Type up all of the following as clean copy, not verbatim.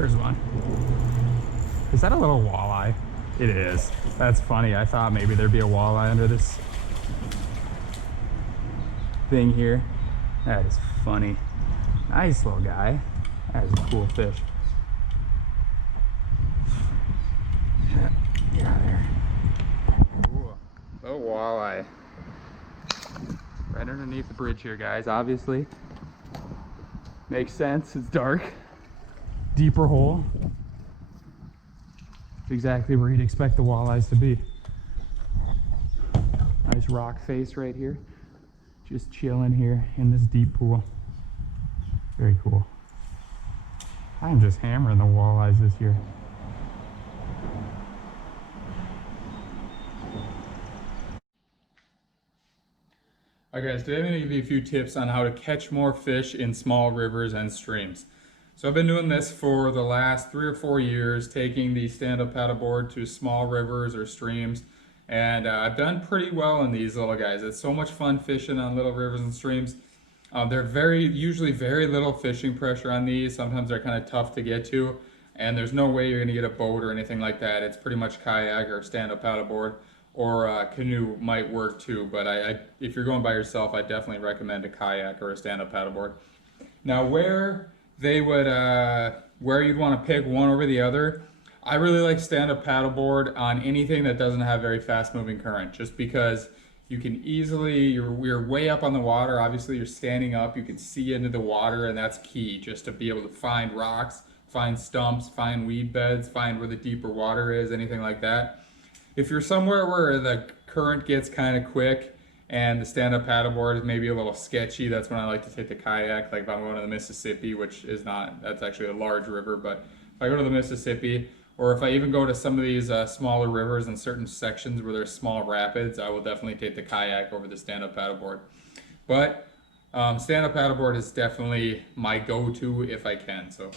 There's one. Is that a little walleye? It is. That's funny. I thought maybe there'd be a walleye under this thing here. That is funny. Nice little guy. That is a cool fish. Get out of there. Ooh, little walleye. Right underneath the bridge here, guys, obviously. Makes sense, it's dark. Deeper hole. It's exactly where you'd expect the walleyes to be. Nice rock face right here. Just chilling here in this deep pool. Very cool. I'm just hammering the walleyes this year. Alright guys, today I'm going to give you a few tips on how to catch more fish in small rivers and streams. So I've been doing this for the last 3 or 4 years, taking the stand-up paddleboard to small rivers or streams, and I've done pretty well in these little guys. It's so much fun fishing on little rivers and streams. They're usually very little fishing pressure on these. Sometimes they're kind of tough to get to, and there's no way you're going to get a boat or anything like that. It's pretty much kayak or stand-up paddleboard. Or canoe might work too, but if you're going by yourself, I definitely recommend a kayak or a stand-up paddleboard. Now, where you'd want to pick one over the other, I really like stand-up paddleboard on anything that doesn't have very fast-moving current, just because you can easily, you're way up on the water. Obviously, you're standing up, you can see into the water, and that's key, just to be able to find rocks, find stumps, find weed beds, find where the deeper water is, anything like that. If you're somewhere where the current gets kind of quick and the stand-up paddleboard is maybe a little sketchy, that's when I like to take the kayak. Like if I'm going to the Mississippi, which is not, that's actually a large river, but if I go to the Mississippi, or if I even go to some of these smaller rivers in certain sections where there's small rapids, I will definitely take the kayak over the stand-up paddleboard. But stand-up paddleboard is definitely my go-to if I can, so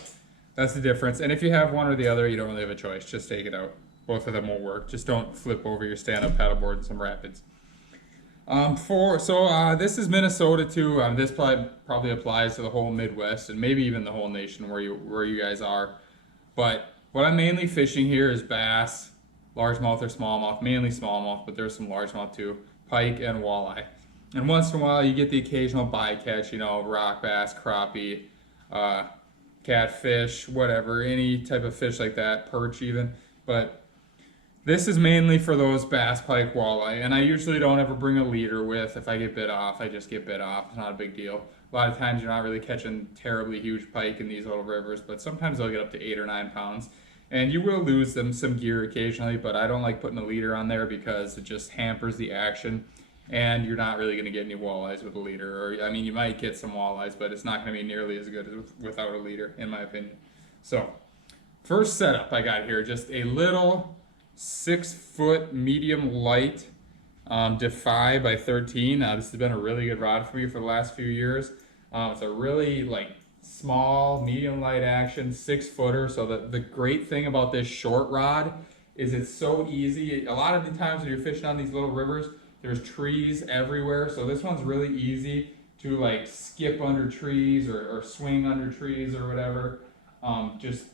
that's the difference. And if you have one or the other, you don't really have a choice, just take it out. Both of them will work. Just don't flip over your stand-up paddleboard in some rapids. This is Minnesota too. This probably applies to the whole Midwest and maybe even the whole nation where you guys are. But what I'm mainly fishing here is bass, largemouth or smallmouth, mainly smallmouth, but there's some largemouth too, pike and walleye. And once in a while you get the occasional bycatch, you know, rock bass, crappie, catfish, whatever, any type of fish like that, perch even. But this is mainly for those bass, pike, walleye, and I usually don't ever bring a leader with. If I get bit off, I just get bit off. It's not a big deal. A lot of times you're not really catching terribly huge pike in these little rivers, but sometimes they'll get up to 8 or 9 pounds. And you will lose some gear occasionally, but I don't like putting a leader on there because it just hampers the action, and you're not really going to get any walleyes with a leader. Or, I mean, you might get some walleyes, but it's not going to be nearly as good as without a leader, in my opinion. So, first setup I got here, just a little 6-foot medium light Defy by 13. This has been a really good rod for me for the last few years. It's a really small, medium light action, 6-footer. So the great thing about this short rod is it's so easy. A lot of the times when you're fishing on these little rivers, there's trees everywhere. So this one's really easy to skip under trees or swing under trees or whatever. Just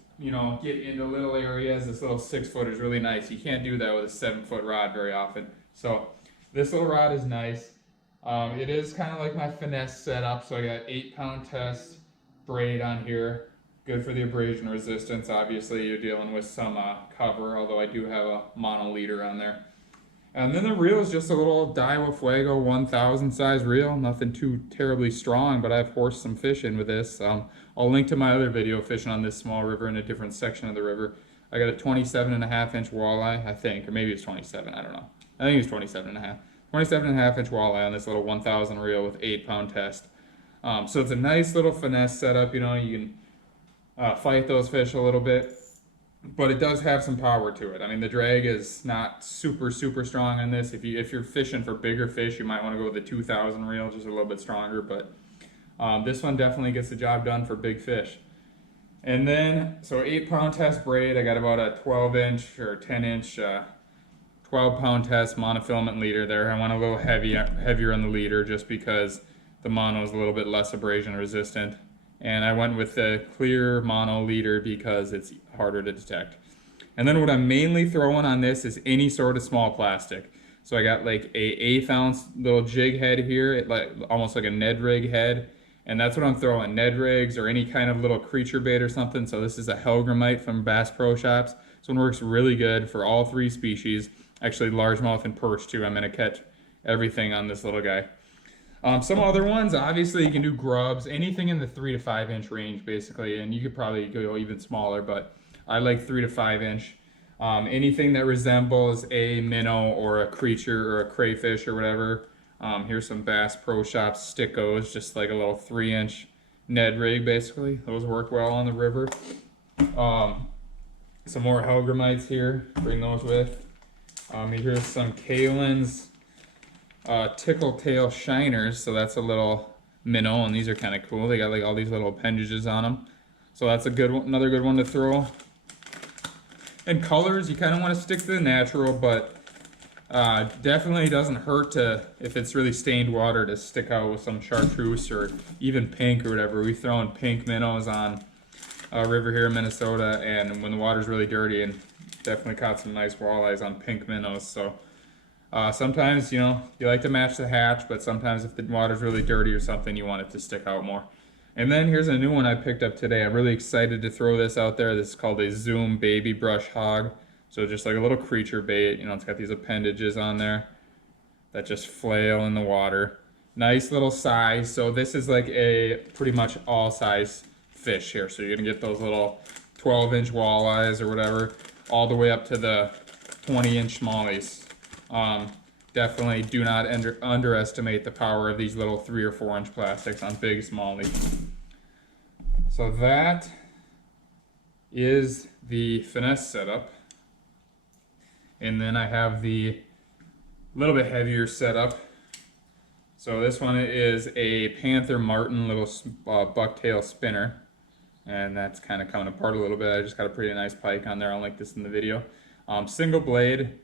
get into little areas. This little 6-footer is really nice. You can't do that with a 7-foot rod very often. So this little rod is nice. It is kind of like my finesse setup. So I got 8-pound test braid on here. Good for the abrasion resistance. Obviously you're dealing with some cover, although I do have a mono leader on there. And then the reel is just a little Daiwa Fuego 1000 size reel. Nothing too terribly strong, but I've horsed some fish in with this. I'll link to my other video fishing on this small river in a different section of the river. I got a 27.5-inch walleye, I think, or maybe it's 27, I don't know. I think it's 27.5. 27.5-inch walleye on this little 1000 reel with 8-pound test. So it's a nice little finesse setup. You can fight those fish a little bit, but it does have some power to it. I mean, the drag is not super strong on this. If you're fishing for bigger fish, you might want to go with the 2000 reel, just a little bit stronger, but this one definitely gets the job done for big fish. And then, so 8-pound test braid, I got about a 12-inch or 10-inch 12-pound test monofilament leader there. I went a little heavier on the leader just because the mono is a little bit less abrasion resistant. And I went with the clear mono leader because it's harder to detect. And then what I'm mainly throwing on this is any sort of small plastic. So I got like a 1/8 ounce little jig head here, like almost like a Ned rig head. And that's what I'm throwing, Ned rigs or any kind of little creature bait or something. So this is a Helgramite from Bass Pro Shops. This one works really good for all 3 species. Actually largemouth and perch too. I'm gonna catch everything on this little guy. Some other ones, obviously you can do grubs, anything in the 3 to 5 inch range basically, and you could probably go even smaller, but I like 3 to 5 inch. Anything that resembles a minnow or a creature or a crayfish or whatever. Here's some Bass Pro Shops stickos, just like a little 3-inch Ned rig basically. Those work well on the river. Some more Helgramites here, bring those with. Here's some Kalin's tickle tail shiners, so that's a little minnow, and these are kind of cool. They got like all these little appendages on them, so that's a good one, another good one to throw. And colors, you kind of want to stick to the natural, but definitely doesn't hurt to, if it's really stained water, to stick out with some chartreuse or even pink or whatever. We throw in pink minnows on a river here in Minnesota, and when the water's really dirty, and definitely caught some nice walleyes on pink minnows. So sometimes, you know, you like to match the hatch, but sometimes if the water's really dirty or something, you want it to stick out more. And then here's a new one I picked up today. I'm really excited to throw this out there. This is called a Zoom Baby Brush Hog. So just like a little creature bait, you know, it's got these appendages on there that just flail in the water. Nice little size. So this is like a pretty much all size fish here. So you're gonna get those little 12-inch walleyes or whatever, all the way up to the 20-inch smallies. Definitely do not underestimate the power of these little 3 or 4-inch plastics on big smallies. So that is the finesse setup. And then I have the little bit heavier setup. So this one is a Panther Martin little bucktail spinner. And that's kind of coming apart a little bit. I just got a pretty nice pike on there. I'll link this in the video. Single blade,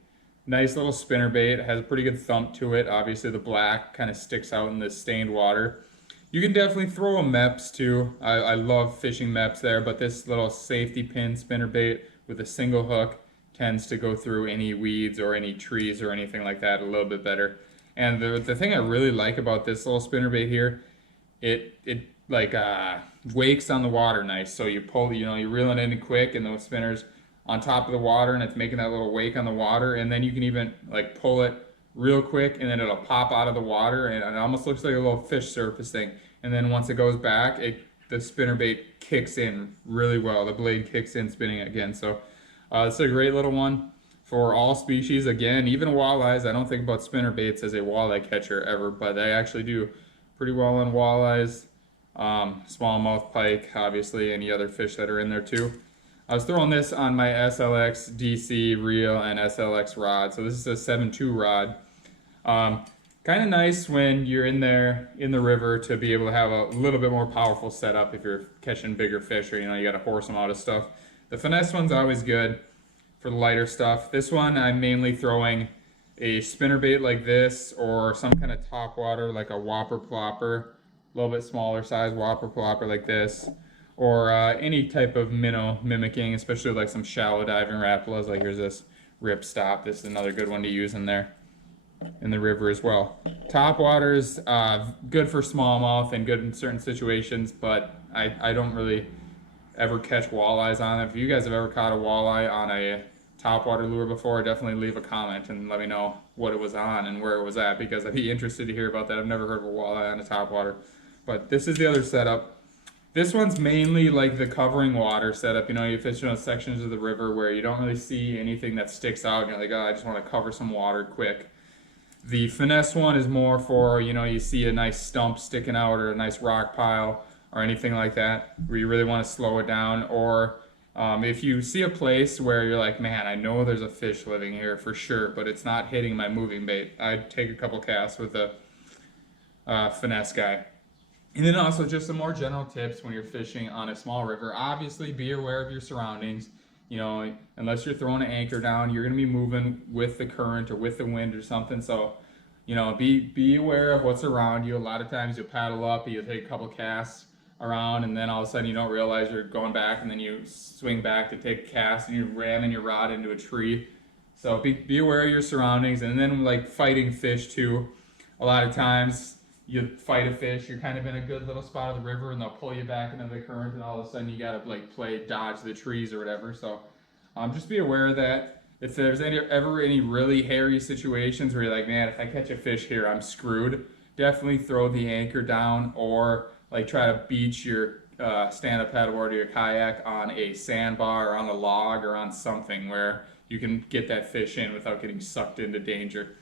nice little spinner bait. It has a pretty good thump to it. Obviously the black kind of sticks out in the stained water. You can definitely throw a MEPS too. I love fishing MEPS there, but this little safety pin spinner bait with a single hook tends to go through any weeds or any trees or anything like that a little bit better. And the thing I really like about this little spinner bait here, it like wakes on the water nice. So you pull, you know, you're reeling in quick, and those spinners on top of the water, and it's making that little wake on the water, and then you can even like pull it real quick, and then it'll pop out of the water, and it almost looks like a little fish surfacing. And then once it goes back, the spinner bait kicks in really well. The blade kicks in spinning again. So it's a great little one for all species. Again, even walleyes. I don't think about spinner baits as a walleye catcher ever, but they actually do pretty well on walleyes, smallmouth pike, obviously, any other fish that are in there too. I was throwing this on my SLX DC reel and SLX rod. So this is a 7.2 rod. Kind of nice when you're in there in the river to be able to have a little bit more powerful setup if you're catching bigger fish, or you know, you got to horse them out of stuff. The finesse one's always good for the lighter stuff. This one I'm mainly throwing a spinnerbait like this, or some kind of top water like a whopper plopper, a little bit smaller size whopper plopper like this, or any type of minnow mimicking, especially like some shallow diving rapalas. Like here's this ripstop. This is another good one to use in there in the river as well. Top water's good for smallmouth and good in certain situations, but I don't really ever catch walleyes on it. If you guys have ever caught a walleye on a topwater lure before, definitely leave a comment and let me know what it was on and where it was at, because I'd be interested to hear about that. I've never heard of a walleye on a topwater. But this is the other setup. This one's mainly like the covering water setup. You know, you fish in sections of the river where you don't really see anything that sticks out, and you're like, oh, I just want to cover some water quick. The finesse one is more for, you know, you see a nice stump sticking out or a nice rock pile or anything like that, where you really want to slow it down. Or if you see a place where you're like, man, I know there's a fish living here for sure, but it's not hitting my moving bait, I'd take a couple casts with the finesse guy. And then also just some more general tips when you're fishing on a small river. Obviously, be aware of your surroundings. You know, unless you're throwing an anchor down, you're going to be moving with the current or with the wind or something. So, you know, be aware of what's around you. A lot of times you'll paddle up, you'll take a couple casts around, and then all of a sudden you don't realize you're going back, and then you swing back to take a cast and you ramming your rod into a tree. So be aware of your surroundings. And then like fighting fish too, a lot of times you fight a fish, you're kind of in a good little spot of the river, and they'll pull you back into the current, and all of a sudden you gotta like play dodge the trees or whatever. So just be aware of that. If there's ever any really hairy situations where you're like, man, if I catch a fish here, I'm screwed, definitely throw the anchor down, or like try to beach your stand-up paddleboard or your kayak on a sandbar or on a log or on something where you can get that fish in without getting sucked into danger.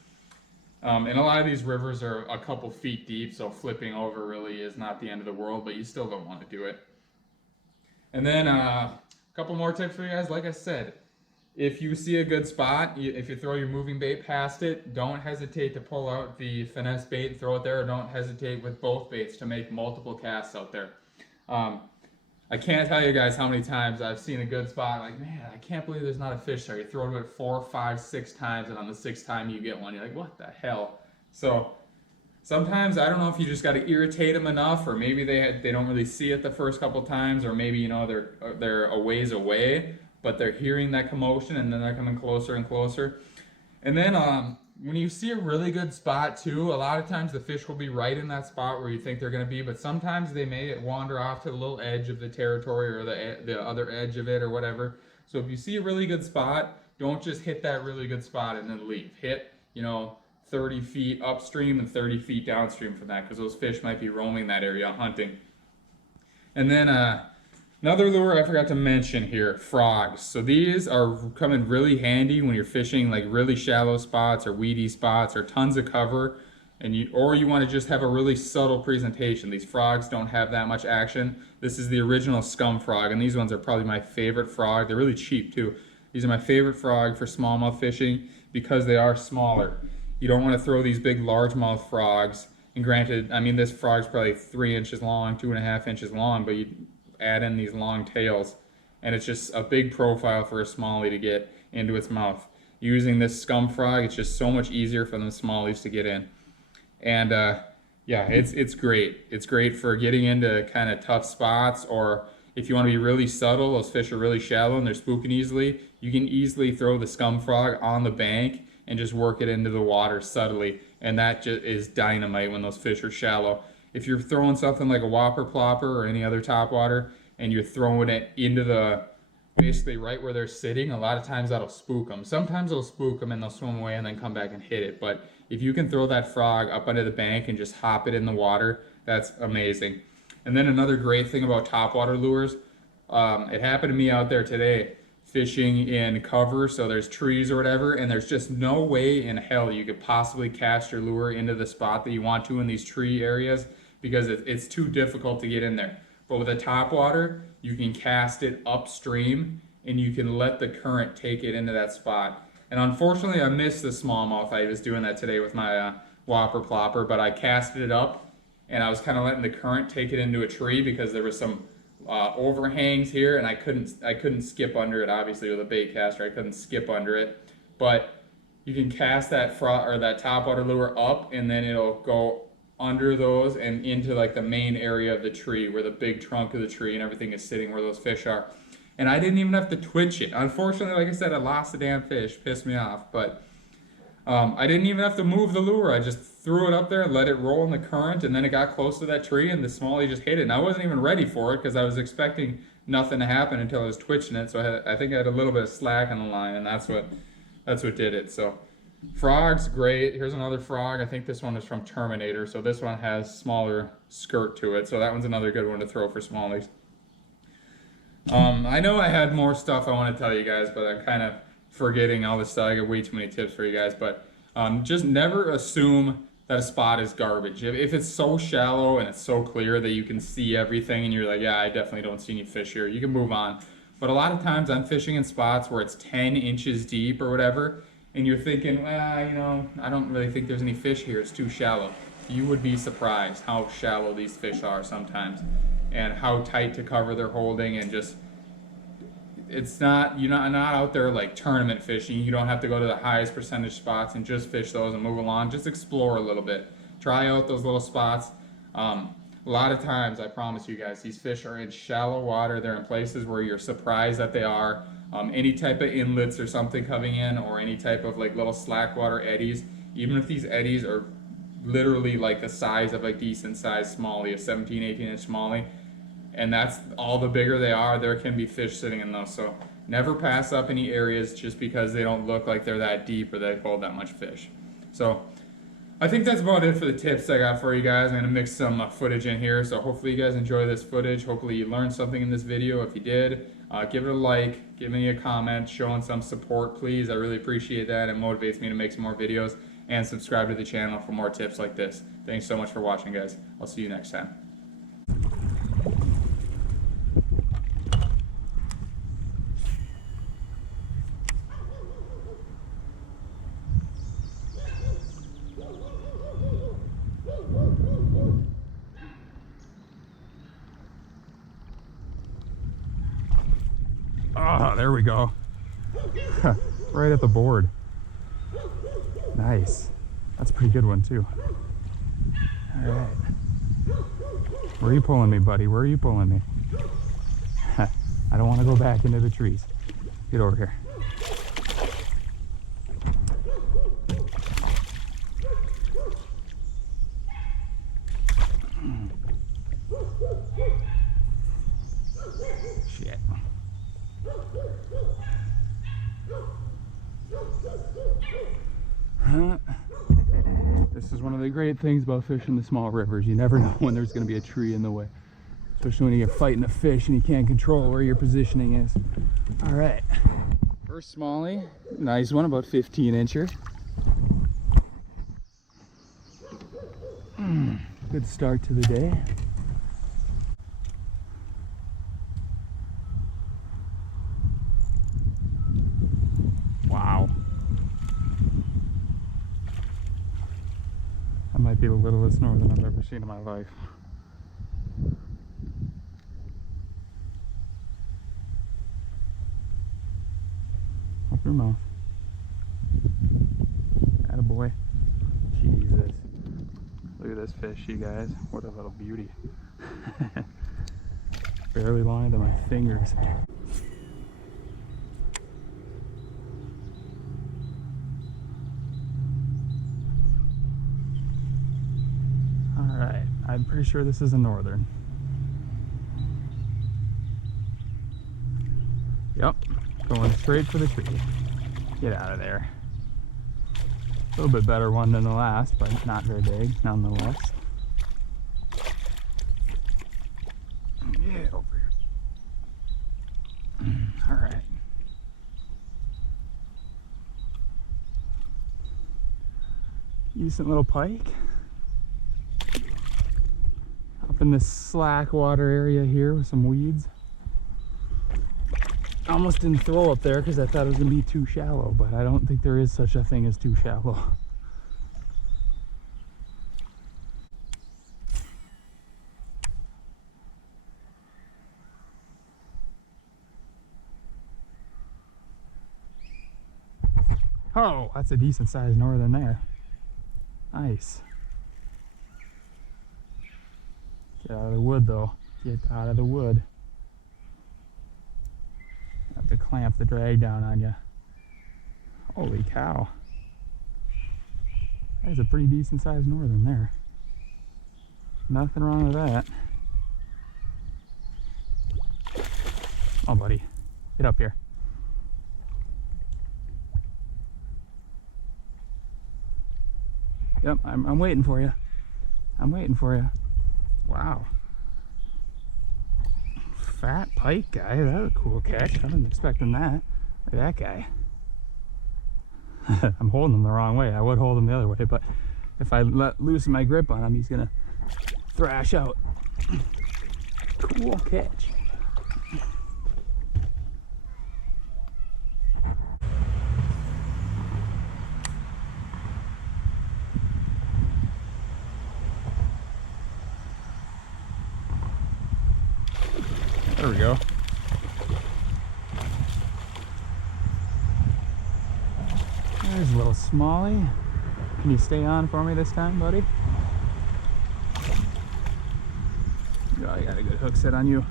And a lot of these rivers are a couple feet deep, so flipping over really is not the end of the world, but you still don't want to do it. And then a couple more tips for you guys. Like I said, if you see a good spot, if you throw your moving bait past it, don't hesitate to pull out the finesse bait and throw it there, or don't hesitate with both baits to make multiple casts out there. I can't tell you guys how many times I've seen a good spot, like, man, I can't believe there's not a fish there. You throw it 4, 5, 6 times, and on the 6th time you get one, you're like, what the hell? So sometimes, I don't know if you just got to irritate them enough, or maybe they don't really see it the first couple times, or maybe, you know, they're a ways away, but they're hearing that commotion, and then they're coming closer and closer. And then when you see a really good spot too, a lot of times the fish will be right in that spot where you think they're going to be, but sometimes they may wander off to the little edge of the territory, or the other edge of it, or whatever. So if you see a really good spot, don't just hit that really good spot and then leave. Hit, you know, 30 feet upstream and 30 feet downstream from that, because those fish might be roaming that area hunting. And then another lure I forgot to mention here, frogs. So these are coming really handy when you're fishing like really shallow spots or weedy spots or tons of cover, and you want to just have a really subtle presentation. These frogs don't have that much action. This is the original scum frog, and these ones are probably my favorite frog. They're really cheap too. These are my favorite frog for smallmouth fishing because they are smaller. You don't want to throw these big largemouth frogs. And granted, I mean, this frog's probably 3 inches long, 2.5 inches long, but you add in these long tails, and it's just a big profile for a smallie to get into its mouth. Using this scum frog, it's just so much easier for the smallies to get in. And yeah, it's great. It's great for getting into kind of tough spots, or if you want to be really subtle, those fish are really shallow and they're spooking easily, you can easily throw the scum frog on the bank and just work it into the water subtly, and that just is dynamite when those fish are shallow. If you're throwing something like a whopper plopper or any other topwater, and you're throwing it into the, basically right where they're sitting, a lot of times that'll spook them. Sometimes it'll spook them and they'll swim away and then come back and hit it. But if you can throw that frog up under the bank and just hop it in the water, that's amazing. And then another great thing about topwater lures, it happened to me out there today, fishing in cover, so there's trees or whatever, and there's just no way in hell you could possibly cast your lure into the spot that you want to in these tree areas, because it's too difficult to get in there. But with a topwater, you can cast it upstream and you can let the current take it into that spot. And unfortunately, I missed the smallmouth. I was doing that today with my whopper plopper, but I casted it up and I was kind of letting the current take it into a tree because there was some overhangs here, and I couldn't skip under it. Obviously, with a bait caster, I couldn't skip under it. But you can cast that that topwater lure up, and then it'll go under those and into like the main area of the tree where the big trunk of the tree and everything is sitting where those fish are. And I didn't even have to twitch it. Unfortunately, like I said, I lost the damn fish. Pissed me off. But I didn't even have to move the lure. I just threw it up there, let it roll in the current, and then it got close to that tree, and the smallie just hit it. And I wasn't even ready for it because I was expecting nothing to happen until I was twitching it. So I think I had a little bit of slack on the line, and that's what did it. So frogs, great. Here's another frog. I think this one is from Terminator, so this one has smaller skirt to it. So that one's another good one to throw for smallies. I know I had more stuff I want to tell you guys, but I'm kind of forgetting all this stuff. I got way too many tips for you guys, but just never assume that a spot is garbage. If it's so shallow and it's so clear that you can see everything and you're like, yeah, I definitely don't see any fish here, you can move on. But a lot of times I'm fishing in spots where it's 10 inches deep or whatever, and you're thinking, well, you know, I don't really think there's any fish here, it's too shallow. You would be surprised how shallow these fish are sometimes, and how tight to cover they're holding, and just, it's not, you're not out there like tournament fishing. You don't have to go to the highest percentage spots and just fish those and move along. Just explore a little bit. Try out those little spots. A lot of times, I promise you guys, these fish are in shallow water. They're in places where you're surprised that they are. Any type of inlets or something coming in, or any type of like little slack water eddies, even if these eddies are literally like the size of a decent sized smallie, a 17, 18 inch smallie, and that's all the bigger they are, there can be fish sitting in those. So never pass up any areas just because they don't look like they're that deep or they hold that much fish. So I think that's about it for the tips I got for you guys. I'm going to mix some footage in here, so hopefully you guys enjoy this footage. Hopefully you learned something in this video. If you did, give it a like, give me a comment, showing some support, please. I really appreciate that. It motivates me to make some more videos, and subscribe to the channel for more tips like this. Thanks so much for watching, guys. I'll see you next time. Ah, there we go. Right at the board. Nice. That's a pretty good one too. All right. Where are you pulling me, buddy? Where are you pulling me? I don't want to go back into the trees. Get over here. Shit. This is one of the great things about fishing the small rivers. You never know when there's going to be a tree in the way, especially when you're fighting a fish and you can't control where your positioning is. All right, first smallie, nice one, about 15 incher. Good start to the day. Wow. That might be the littlest northern I've ever seen in my life. Open your mouth. Attaboy. Jesus. Look at this fish, you guys. What a little beauty. Barely longer than my fingers. Alright, I'm pretty sure this is a northern. Yep, going straight for the tree. Get out of there. A little bit better one than the last, but not very big nonetheless. Yeah, over here. Alright. Decent little pike. Up in this slack water area here with some weeds. I almost didn't throw up there because I thought it was going to be too shallow, but I don't think there is such a thing as too shallow. Oh, that's a decent sized northern there. Nice. Get out of the wood though. Get out of the wood. Have to clamp the drag down on you. Holy cow. That is a pretty decent sized northern there. Nothing wrong with that. Oh buddy, get up here. Yep, I'm waiting for you. I'm waiting for you. Wow. Fat pike guy. That was a cool catch. I wasn't expecting that. Look at that guy. I'm holding him the wrong way. I would hold him the other way, but if I loosen my grip on him, he's gonna thrash out. Cool catch. There we go. There's a little smallie. Can you stay on for me this time, buddy? Oh, I got a good hook set on you.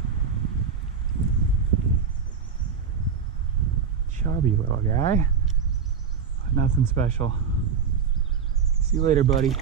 Chubby little guy. Nothing special. See you later, buddy.